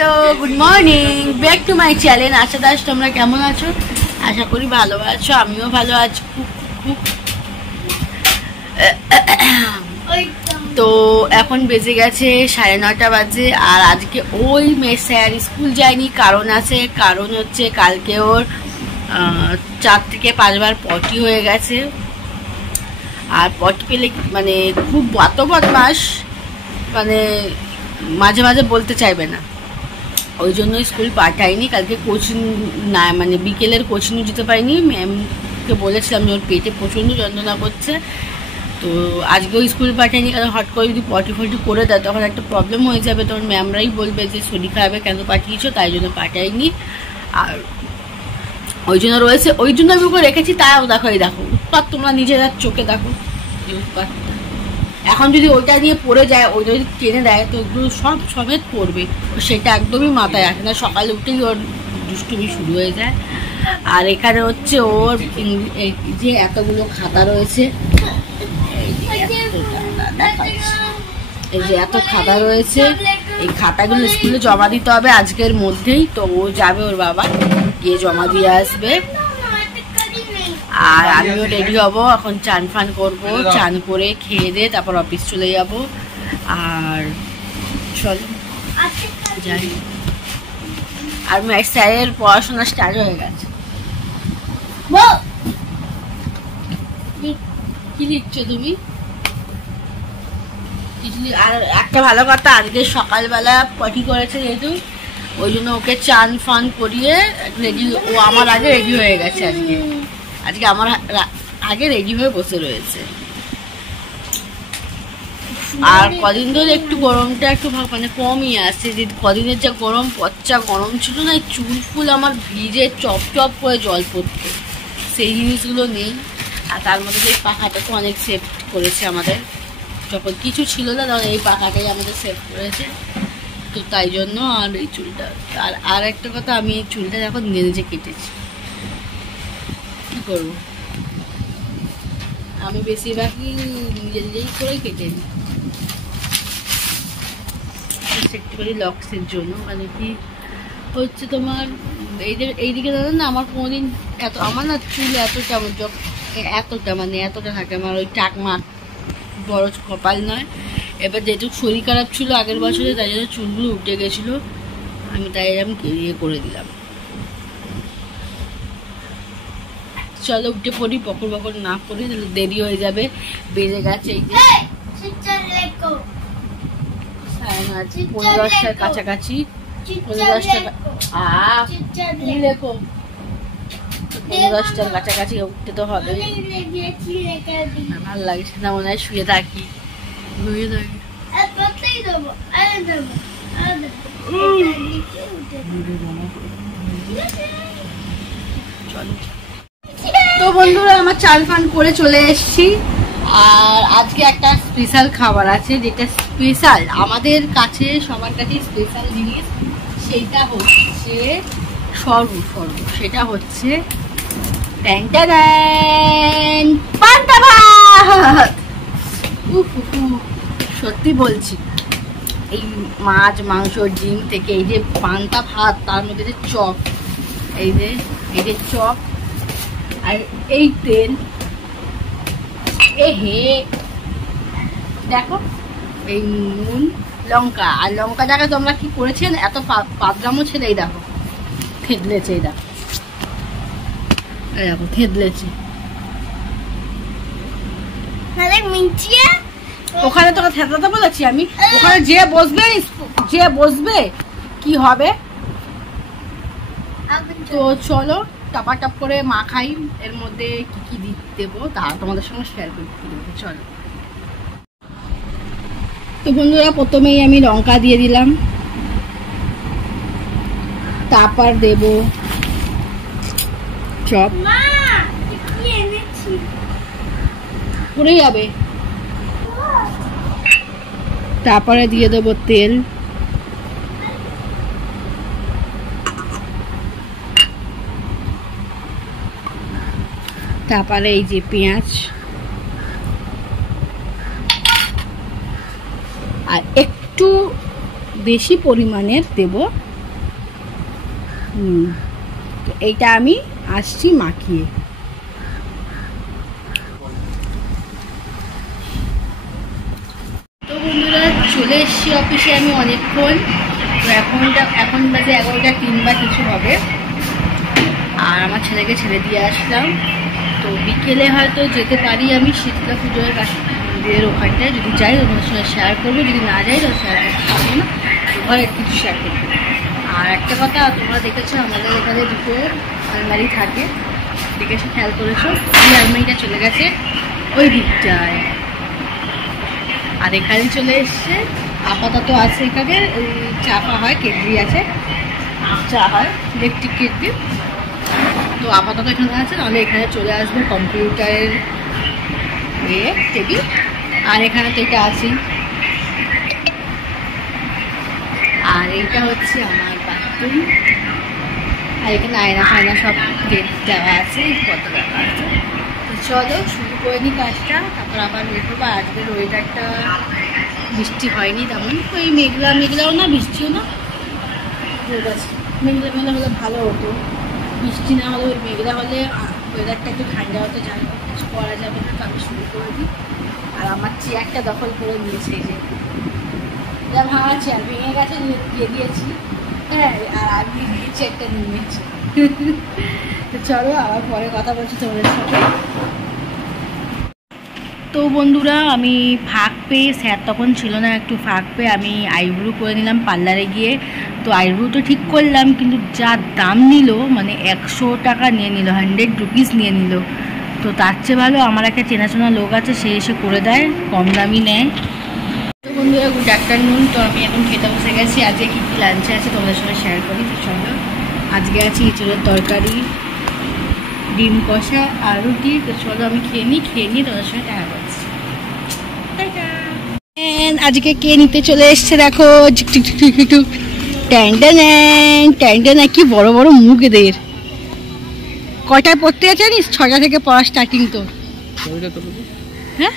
Hello, good morning, back to my channel Asha Das. তোমরা কেমন আছো? আশা করি ভালো আছো, আমিও ভালো আছি খুব। তো এখন বেজে গেছে 9:30 বাজে। আর আজকে ওই স্যার স্কুল যায়নি, কারণ আছে। কারণ হচ্ছে কালকে ওর 4 থেকে 5 বার পটি হয়ে গেছে। আর পটি পেলে মানে খুব বদমাস, মানে মাঝে মাঝে বলতে চাইবে না, ওই জন্য স্কুল পাঠাইনি। কালকে কোচিং না, মানে বিকেলের কোচিং যেতে পারিনি। ম্যামকে বলেছিলাম যে ওর পেটে প্রচণ্ড যন্ত্রণা করছে, তো আজকেও স্কুল পাঠাইনি। কারণ হট করে যদি পটি করে দেয় তখন একটা প্রবলেম হয়ে যাবে, তখন ম্যামরাই বলবে যে শরীর খারাপে কেন পাঠিয়েছো, তাই জন্য পাঠাইনি। আর ওই জন্য রয়েছে, ওই জন্য আমি ওকে রেখেছি। তাও দেখো, এই দেখো উৎপাত, তোমরা নিজেরা চোখে দেখো উৎপাত। এখন যদি ওইটা নিয়ে পড়ে যায়, ওইটা যদি টেনে দেয় তো ওগুলো সব সমেত পড়বে, সেটা একদমই মাথায় আসে না। সকালে উঠেই ওর দুষ্টুমি শুরু হয়ে যায়। আর এখানে হচ্ছে ওর যে এতগুলো খাতা রয়েছে, এই যে এত খাতা রয়েছে, এই খাতাগুলো স্কুলে জমা দিতে হবে আজকের মধ্যেই। তো ও যাবে, ওর বাবা গিয়ে জমা দিয়ে আসবে। আর আমিও রেডি হব, এখন চান ফান করবো, চান করে খেয়ে দিয়ে তারপর অফিস চলে যাব। আর চলো যাই। আর স্যারের পড়াশোনা স্টার্ট হয়ে গেছে। কি লিখছো তুমি? আর একটা ভালো কথা, আজকে সকালবেলা পটি করেছে যেহেতু, ওই জন্য ওকে চান ফান করিয়ে রেডি, ও আমার আগে রেডি হয়ে গেছে। আজকে আমার আগে রেডি হয়ে বসে রয়েছে। আর কদিন ধরে একটু গরমটা একটু মানে কমই আসছে। যে কদিনের যা গরম, পচ্চা গরম ছিল না, চুল ফুল আমার ভিজে চপ চপ করে জল পড়তো, সেই জিনিসগুলো নেই। আর তার মধ্যে এই পাখাটা তো অনেক সেভ করেছে আমাদের, যখন কিছু ছিল না তখন এই পাখাটাই আমাদের সেভ করেছে। তো তাই জন্য আর এই চুলটা, আর একটা কথা, আমি এই চুলটা এখন নিজে কেটেছি। কি করবো, আমি বেশিরভাগই নিজেই করেই কেটে নিই, একটুখানি লক্সের জন্য। মানে কি হচ্ছে তোমার, এইদিকে দাদা না, আমার কোনোদিন এত, আমার না চুল এতটা মানে এতটা থাকে। আমার ওই টাকমা বড় কপাল নয়। এবার যেহেতু শরীর খারাপ ছিল আগের বছরে, তাই জন্য চুলগুলো উঠে গেছিলো, আমি তাই আমি ইয়ে করে দিলাম। চলো উঠে পড়ি, বকর না করি, দেরি হয়ে যাবে। বেজে গেছে এই যে 15:10 কাছাকাছি। 15:10 কাছাকাছি উঠতে তো হবে। ভালো লাগছে না, মনে হয় শুয়ে থাকি। তো বন্ধুরা, আমার চান ফান করে চলে এসেছি। আর আজকে একটা স্পেশাল খাবার আছে, যেটা স্পেশাল আমাদের কাছে, সবার কাছে স্পেশাল জিনিস। সেটা হচ্ছে সরু। সেটা হচ্ছে পান্তা ভাত। সত্যি বলছি, এই মাছ মাংস ডিম থেকে এই যে পান্তা ভাত, তার মধ্যে যে চপ, এই যে চপ, আর এই তেল, দেখো এই নুন লঙ্কা। আর লঙ্কাটাকে তোমরা কি করেছেন, এত পাতলামো ছেলে, এই দেখো থেদলেছে, এই দেখো থেদলেছে। ওখানে তোকে থেদলাতে বলেছি আমি, ওখানে যে বসবে কি হবে। তো চলো টপাটপ করে মাখাই, এর মধ্যে কি দেবো তা তোমাদের সঙ্গে শেয়ার করি। চলো। তো বন্ধুরা, প্রথমেই আমি লঙ্কা দিয়ে দিলাম, তারপর দেব চপ, পড়ে যাবে। তারপরে দিয়ে দেবো তেল, তারপরে এই যে পেঁয়াজ, আর একটু বেশি পরিমাণের দেব তো এইটা আমি আসছি মাখিয়ে। তো বন্ধুরা চলে এসছি অফিসে আমি অনেকক্ষণ। তো এখন বাজে 11টা 3 বা কিছু হবে। আর আমার ছেলেকে ছেড়ে দিয়ে আসলাম। তো বিকেলে হয়তো যেতে পারি আমি শীতলা পুজোর কাছের ওখানটায়। যদি যাই তোমার সঙ্গে শেয়ার করবো, যদি না যাই তো শেয়ার করতে পারবো না, ঘরে কিছু শেয়ার করবো। আর একটা কথা, তোমরা দেখেছো আমাদের এখানে দুটো আলমারি থাকে, দেখেছো, খেয়াল করেছো? এই আলমারিটা চলে গেছে ওই দিকটায়, আর এখানে চলে এসছে। আপাতত আছে এখানে চাপা হয়, কেটলি আছে, চা হয়, ইলেকট্রিক কেটলি। তো আপাতত এখানে আছে, নাহলে এখানে চলে আসবে কম্পিউটারের টেবিল। আর এখানে তো এটা আছেই। আর এইটা হচ্ছে আমার বাথরুম। আর এখানে আয়না ফায়না সব দেওয়া আছে, কত দেওয়া আছে। তো চলো শুরু করে নিই কাজটা, তারপর আবার বের করবো। আজকের ওয়েদারটা বৃষ্টি হয়নি তেমন, ওই মেঘলাও না বৃষ্টিও না, মেঘলা হলে ভালো হতো। বৃষ্টি না হলে, ওই মেঘলা হলে ওয়েদারটা একটু ঠান্ডা হতো, যাই হোক কিছু করা যাবে না। তো আমি শুরু করে দিই। আর আমার চেয়ারটা দখল করে নিয়েছে, এই যে যা ভাঙা চেয়ার ভেঙে গেছে, দিয়ে দিয়েছি। হ্যাঁ, আর আমি চেয়ারটা নিয়ে নিয়েছি। তো চলো আবার পরে কথা বলছি তোমাদের সাথে। তো বন্ধুরা আমি ফাঁক পেয়ে, স্যার তখন ছিল না, একটু ফাঁক পেয়ে আমি আইব্রু করে নিলাম পার্লারে গিয়ে। তো আইব্রু তো ঠিক করলাম, কিন্তু যা দাম নিল, মানে 100 টাকা নিয়ে নিল, 100 রুপিস নিয়ে নিল। তো তার চেয়ে ভালো আমার একটা চেনাশোনা লোক আছে, সে এসে করে দেয়, কম দামই নেয়। তো বন্ধুরা গুড আফটারনুন। তো আমি এখন খেতে বসে গেছি। আজকে কী কী লাঞ্চে আছে তোমাদের সঙ্গে শেয়ার করি। তো চলো, আজকে আছে ইঁচড়ের তরকারি, ডিম কষা আর রুটি। তো চলো আমি খেয়ে নিই তোমাদের সঙ্গে দেখা করছি। আজকে কে নিতে চলে এসছে দেখো, ট্যান্ডানা, কি বড় বড় মুখ এদের। কটায় পড়তে আছে জানিস? 6টা থেকে পড়া স্টার্টিং। তো হ্যাঁ,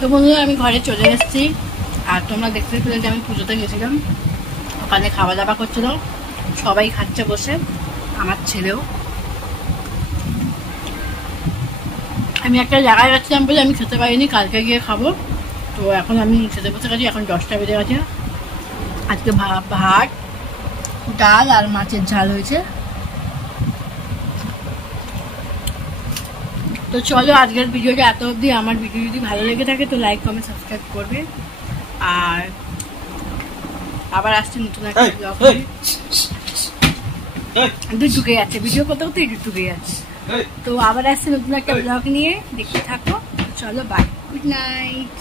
তো বন্ধুরা আমি ঘরে চলে এসেছি। আর তোমরা দেখতে পেলে যে আমি পুজোতে গেছিলাম, ওখানে খাওয়া দাওয়া করছিল, সবাই খাচ্ছে বসে, আমার ছেলেও। আমি একটা জায়গায় যাচ্ছিলাম বলে আমি খেতে পারিনি, কালকে গিয়ে খাবো। তো এখন আমি খেতে বসে গেছি, এখন 10টা বেজে গেছে। আজকে ভাত, ডাল আর মাছের ঝাল হয়েছে। তো চলো আজকের ভিডিওটা এত অবধি। আমার ভিডিও যদি ভালো লেগে থাকে তো লাইক কমেন্ট সাবস্ক্রাইব করবে। আর আবার আসছে নতুন একটা ব্লগ। ঢুকে যাচ্ছে ভিডিও করতে করতে, ঢুকে যাচ্ছে। তো আবার আসছে নতুন একটা ব্লগ নিয়ে, দেখতে থাকো। চলো বাই, গুড নাইট।